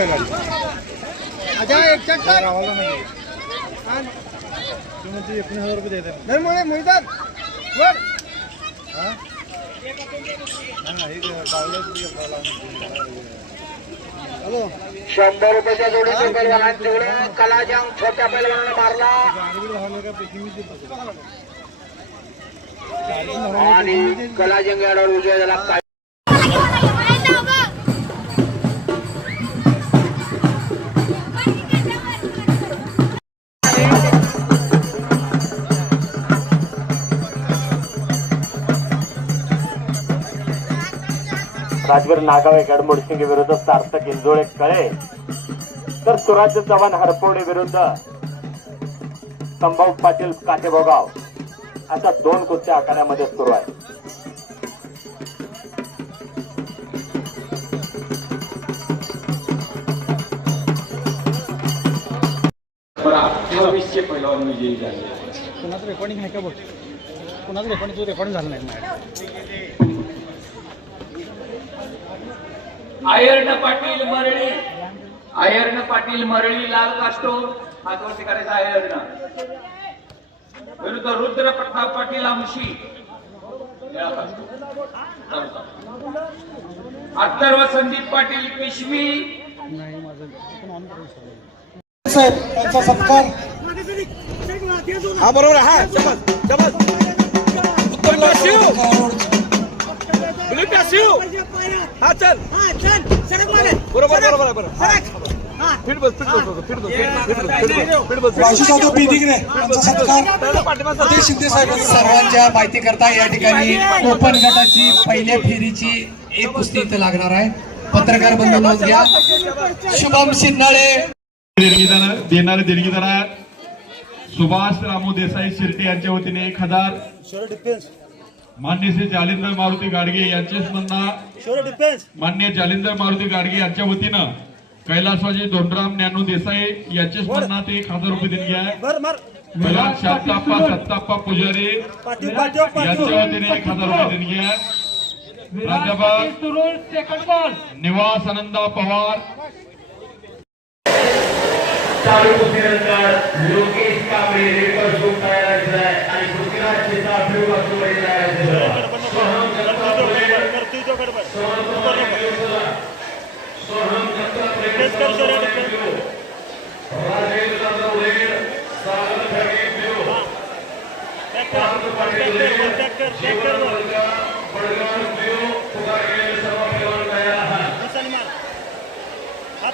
अच्छा 71 गावाला नाही तुम्ही ते 19,000 रुपये देतात नाही मुळे मिळतात वर हां नाही गावाला हॅलो 100 रुपयाच्या जोडीने पहिलवान जोडून कलाजंग छोट्या पहिलवानाला मारला आणि कलाजंग यावर उजव्या झाला. राजवीर नागावे गडमुडसिंग विरुद्ध सार्थक इंजोळे कळे तर सुराज्य चव्हाण हरपवडे विरुद्ध संभाऊ पाटील काटेबोगाव अशा 2 कुस्त्या आखाड्यामध्ये सुरू आहे. पहिलवान विजयी झाले. कोणाचं रेकॉर्डिंग आहे का बघ कोणाचं रेकॉर्डिंग झालं नाही आयर्न पाटील मरळी लाल कास्टोर हातवरती करायचा आयर्न विरुद्ध रुद्र प्रताप पाटील आमशी अथर्व संदीप पाटील पिशवी त्यांचा सत्कार हा बरोबर हा हा चल बरोबर सर्वांच्या माहिती करता या ठिकाणी ओपन गटाची पहिल्या फेरीची एक कुस्ती इथे लागणार आहे. पत्रकार बंधू नोंद घ्या. शुभम शिंदाळे देणारे देणगीदार आहेत सुभाष रामू देसाई शिर्टे यांच्या वतीने 1000. मान्य श्री जालिंदर मारुती गाडगे यांचे मान्य जालिंदर मारुती गाडगे यांच्या वतीनं कैलासवाजी धोंडराम ज्ञानू देसाई यांचे स्मरणात 1000 रुपये देणगी आहे. शांताप्पा सत्ताप्पा पुजारी यांच्या वतीने 1000 रुपये देणगी आहे. प्राध्यापक निवास आनंदा पवार चालू कुस्तीनंतर लोकेश कांबळे रेकर शूट तयार झाला आहे आणि पृथ्वीराज चिता अभियोग वाचून तयार झाला आहे. सोहम जगताप राजेंद्र